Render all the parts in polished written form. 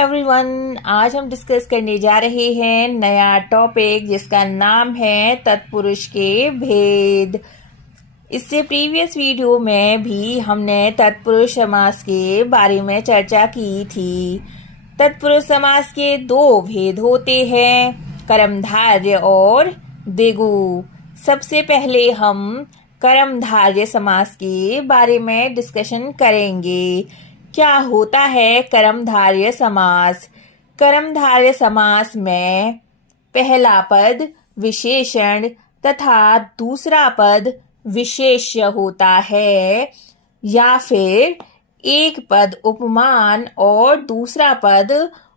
Everyone, आज हम discuss करने जा रहे हैं नया टॉपिक जिसका नाम है तत्पुरुष के भेद। इससे प्रीवियस वीडियो में भी हमने तत्पुरुष समास के बारे में चर्चा की थी। तत्पुरुष समास के दो भेद होते हैं, कर्मधारय और द्विगु। सबसे पहले हम कर्मधारय समास के बारे में डिस्कशन करेंगे। क्या होता है कर्मधारय समास? कर्मधारय समास में पहला पद विशेषण तथा दूसरा पद विशेष्य होता है, या फिर एक पद उपमान और दूसरा पद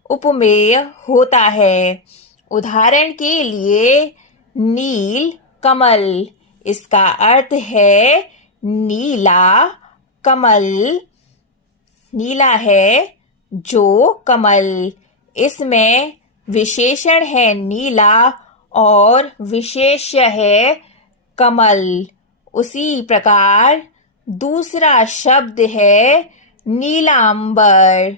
उपमेय होता है। उदाहरण के लिए नील कमल, इसका अर्थ है नीला कमल, नीला है जो कमल। इसमें विशेषण है नीला और विशेष्य है कमल। उसी प्रकार दूसरा शब्द है नीलांबर,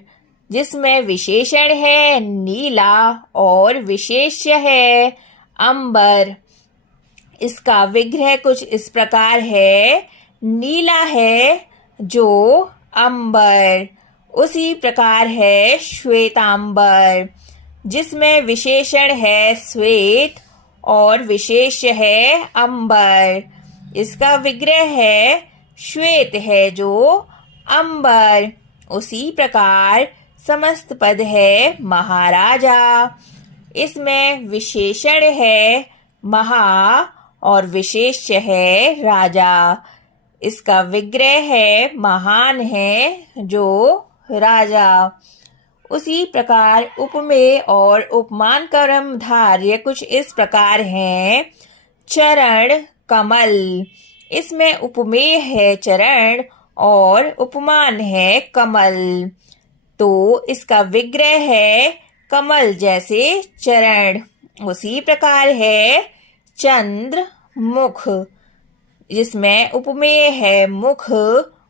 जिसमें विशेषण है नीला और विशेष्य है अंबर। इसका विग्रह कुछ इस प्रकार है, नीला है जो अंबर। उसी प्रकार है श्वेतांबर, जिसमें विशेषण है श्वेत और विशेष्य है अंबर। इसका विग्रह है श्वेत है जो अंबर। उसी प्रकार समस्त पद है महाराजा, इसमें विशेषण है महा और विशेष्य है राजा। इसका विग्रह है महान है जो राजा। उसी प्रकार उपमेय और उपमान कर्मधारय कुछ इस प्रकार हैं। चरण कमल, इसमें उपमेय है चरण और उपमान है कमल, तो इसका विग्रह है कमल जैसे चरण। उसी प्रकार है चंद्र मुख, जिसमें उपमेय है मुख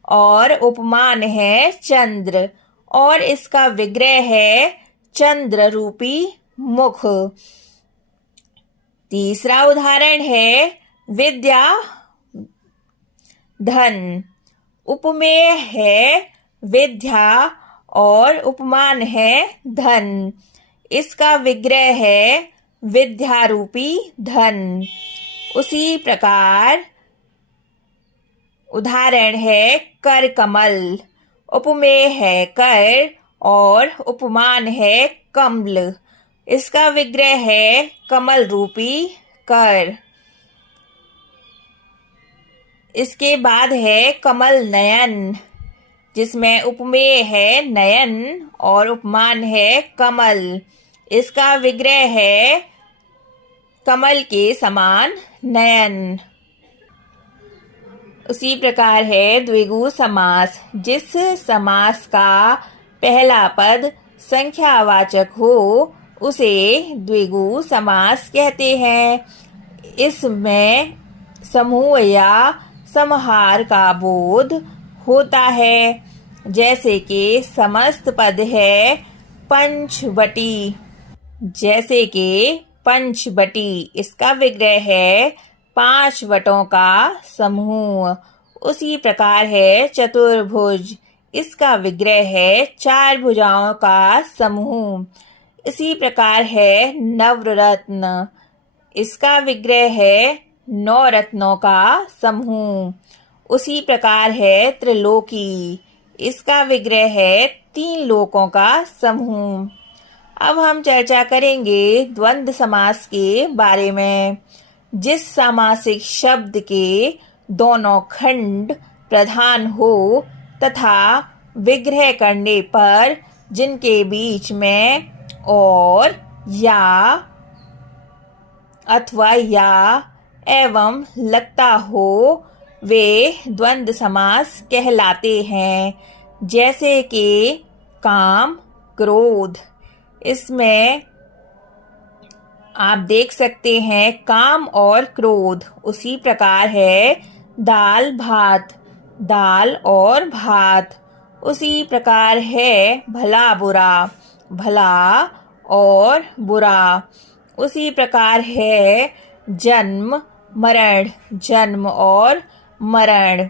और उपमान है चंद्र, और इसका विग्रह है चंद्र रूपी मुख। तीसरा उदाहरण है विद्या धन, उपमेय है विद्या और उपमान है धन। इसका विग्रह है विद्या रूपी धन। उसी प्रकार उदाहरण है कर कमल, उपमेय है कर और उपमान है कमल। इसका विग्रह है कमल रूपी कर। इसके बाद है कमल नयन, जिसमें उपमेय है नयन और उपमान है कमल। इसका विग्रह है कमल के समान नयन। उसी प्रकार है द्विगु समास, जिस समास का पहला पद संख्यावाचक हो उसे द्विगु समास कहते हैं। इसमें समूह या समाहार का बोध होता है, जैसे कि समस्त पद है पंचवटी, जैसे कि पंचवटी। इसका विग्रह है 5 वटों का समूह। उसी प्रकार है चतुर्भुज, इसका विग्रह है 4 भुजाओं का समूह। इसी प्रकार है नवरत्न, इसका विग्रह है 9 रत्नों का समूह। उसी प्रकार है त्रिलोकी, इसका विग्रह है 3 लोकों का समूह। अब हम चर्चा करेंगे द्वंद्व समास के बारे में। जिस सामासिक शब्द के दोनों खंड प्रधान हो तथा विग्रह करने पर जिनके बीच में और या अथवा या एवं लगता हो, वे द्वंद्व समास कहलाते हैं। जैसे कि काम क्रोध, इसमें आप देख सकते हैं काम और क्रोध। उसी प्रकार है दाल भात, दाल और भात। उसी प्रकार है भला बुरा, भला और बुरा। उसी प्रकार है जन्म मरण, जन्म और मरण।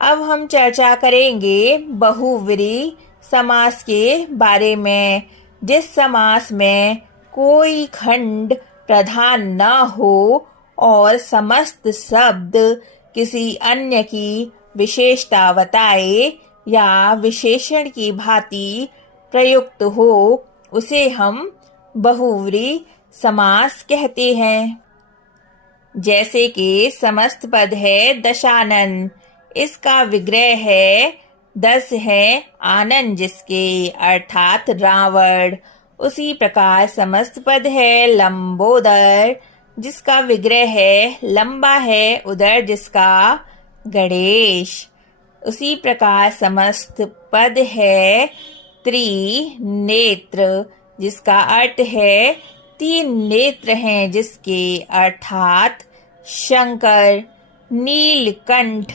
अब हम चर्चा करेंगे बहुव्रीहि समास के बारे में, जिस समास में कोई खंड प्रधान न हो और समस्त शब्द किसी अन्य की विशेषता बताए या विशेषण की भांति प्रयुक्त हो, उसे हम बहुव्रीहि समास कहते हैं। जैसे कि समस्त पद है दशानन, इसका विग्रह है दस है आनन जिसके, अर्थात रावण। उसी प्रकार समस्त पद है लंबोदर, जिसका विग्रह है लंबा है उदर जिसका, गणेश। उसी प्रकार समस्त पद है त्रिनेत्र, जिसका अर्थ है तीन नेत्र हैं जिसके, अर्थात शंकर। नीलकंठ,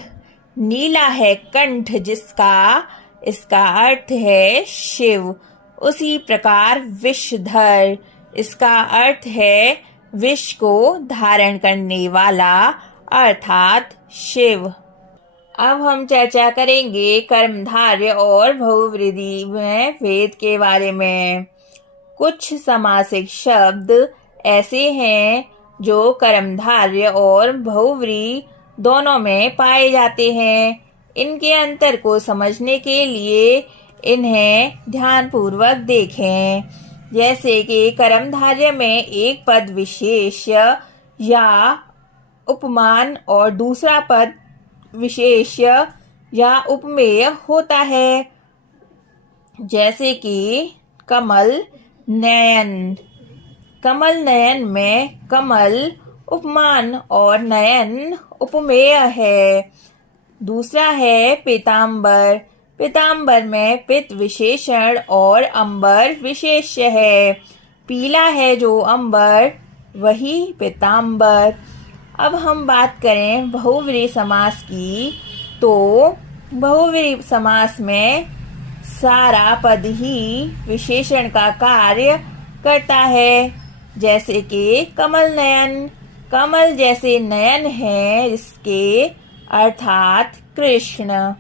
नीला है कंठ जिसका, इसका अर्थ है शिव। उसी प्रकार विषधर, इसका अर्थ है विष को धारण करने वाला, अर्थात शिव। अब हम चर्चा करेंगे कर्मधारय और बहुव्रीहि में भेद के बारे में। कुछ समासिक शब्द ऐसे हैं जो कर्मधारय और बहुव्रीहि दोनों में पाए जाते हैं। इनके अंतर को समझने के लिए इन्हें ध्यानपूर्वक देखें। जैसे कि कर्मधारय में एक पद विशेष या उपमान और दूसरा पद विशेष या उपमेय होता है। जैसे कि कमल नयन, कमल नयन में कमल उपमान और नयन उपमेय है। दूसरा है पीतांबर, पीतांबर में पित विशेषण और अंबर विशेष्य है। पीला है जो अंबर, वही पीतांबर। अब हम बात करें बहुव्रीहि समास की, तो बहुव्रीहि समास में सारा पद ही विशेषण का कार्य करता है। जैसे कि कमल नयन, कमल जैसे नयन है इसके, अर्थात कृष्ण।